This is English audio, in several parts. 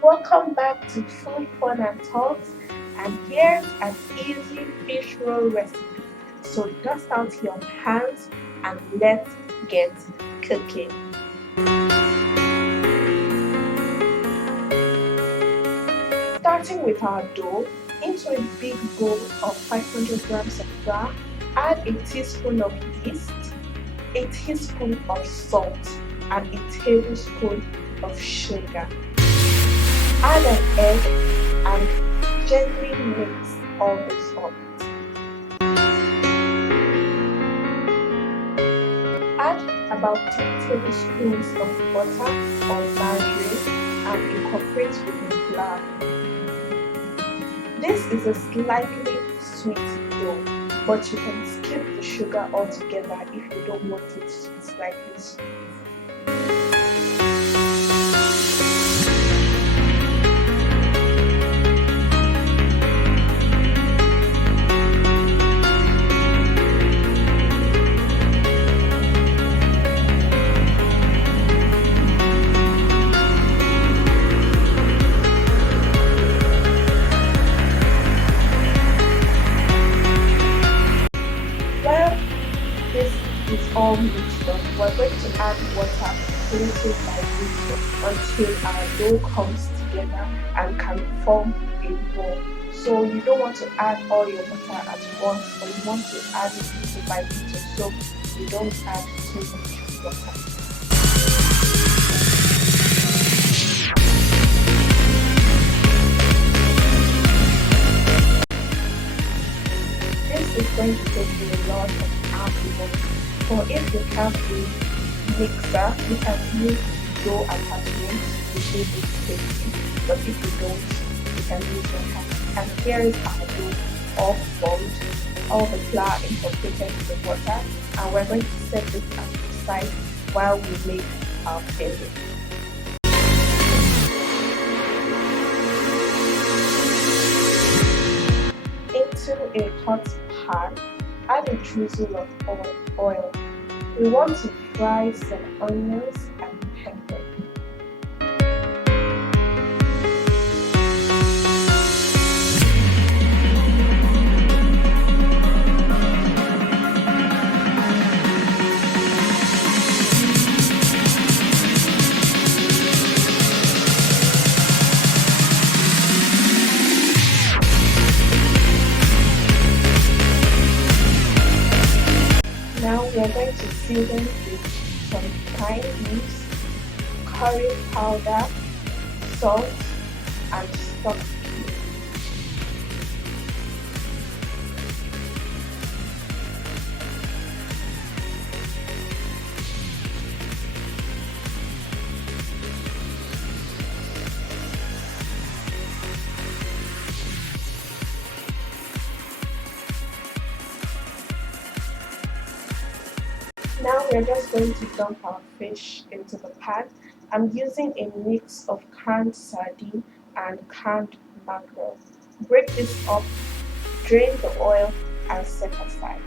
Welcome back to Food, Fun and Talks, and here's an easy fish roll recipe. So dust out your hands and let's get cooking. Starting with our dough, into a big bowl of 500 grams of flour, add a teaspoon of yeast, a teaspoon of salt, and a tablespoon of sugar. Add an egg and gently mix all this up. Add about 3 tablespoons of butter or margarine and incorporate with the flour. This is a slightly sweet dough, but you can skip the sugar altogether if you don't want it to be slightly sweet. This is all mixed up. We're going to add water little by little until our dough comes together and can form a ball. So you don't want to add all your water at once, but you want to add it little by little so you don't add too much water. This is going to take you a lot of or if you have a mixer, you can use dough attachments to do this quickly, but if you don't, you can use your hand. And here is our dough all formed, all the flour incorporated with the water, and we're going to set this aside while we make our filling. Into a hot pan, add a drizzle of oil. We want to fry some onions and pepper. Now we are going to season with some thyme leaves, curry powder, salt, and stock cubes. Now we are just going to dump our fish into the pan. I'm using a mix of canned sardine and canned mackerel. Break this up, drain the oil, and set aside.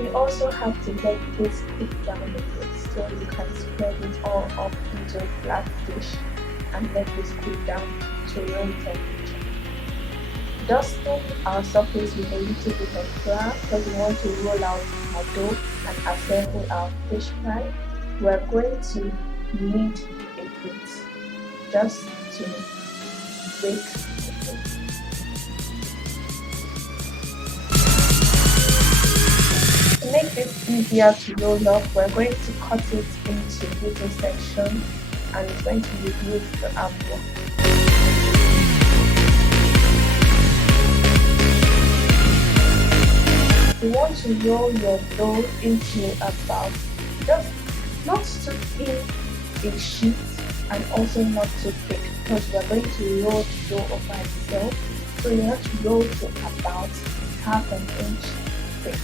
You also have to let this cook down a bit, so you can spread it all up into a flat dish and let this cook down to room temperature. Dusting our surface with a little bit of flour because we want to roll out our dough and assemble our fish fry. We're going to knead a bit just to break the dough. To make this easier to roll up, we're going to cut it into little sections and it's going to reduce the arm work. You want to roll your dough into about just not too thin a sheet and also not too thick, because we are going to roll the dough over itself. So you have to roll to about half an inch thick.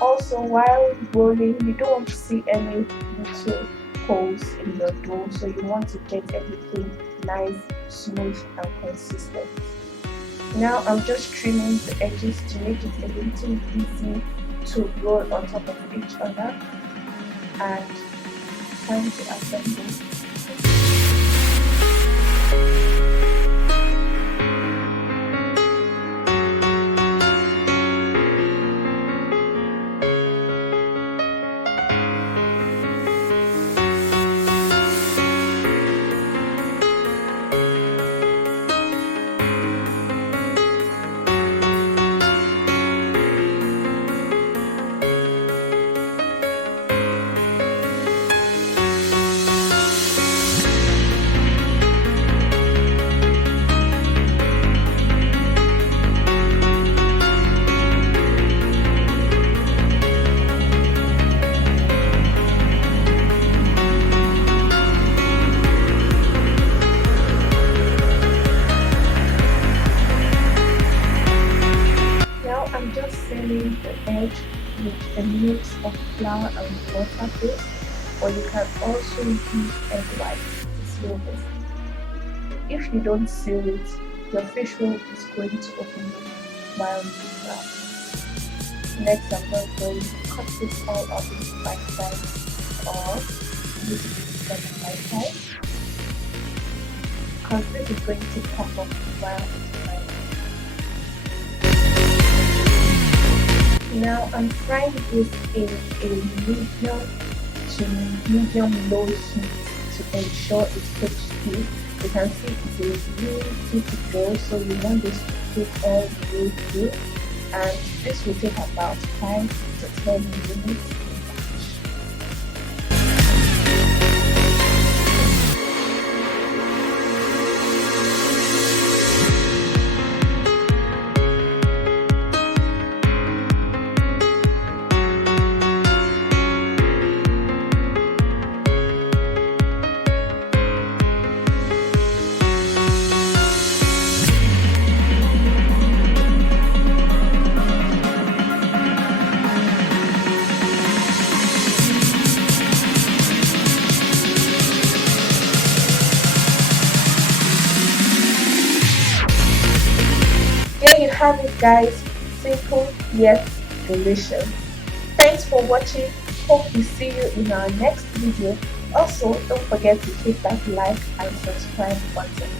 Also, while rolling, you don't want to see any little holes in your dough, so you want to get everything nice, smooth, and consistent. Now I'm just trimming the edges to make it a little easy to roll on top of each other, and time to assemble. I'm just sealing the edge with a mix of flour and water paste, or you can also use egg white to seal this. If you don't seal it, your fish roll is going to open up while you fry. Next, I'm going to cut this all up into bite size, or use it as bite size, because this is going to pop up while it's frying. Now I'm frying this in a medium to medium low heat to ensure it cooks good. You can see it is really good to go, so you want this to cook all the way through, and this will take about 5 to 10 minutes. There you have it, guys. Simple yet delicious. Thanks for watching. Hope we see you in our next video. Also, don't forget to hit that like and subscribe button.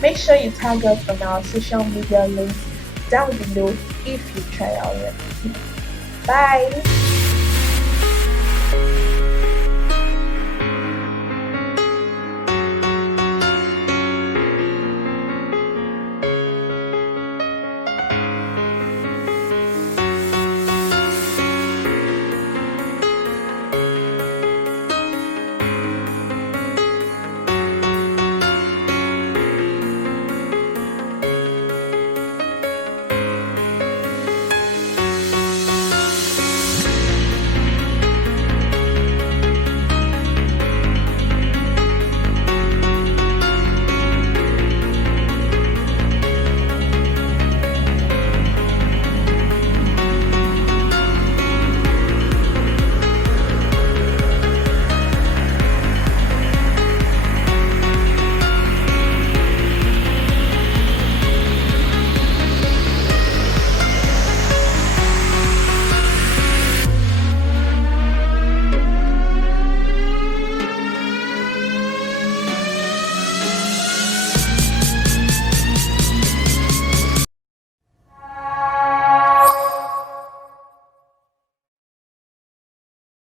Make sure you tag us on our social media links down below if you try our recipe. Bye!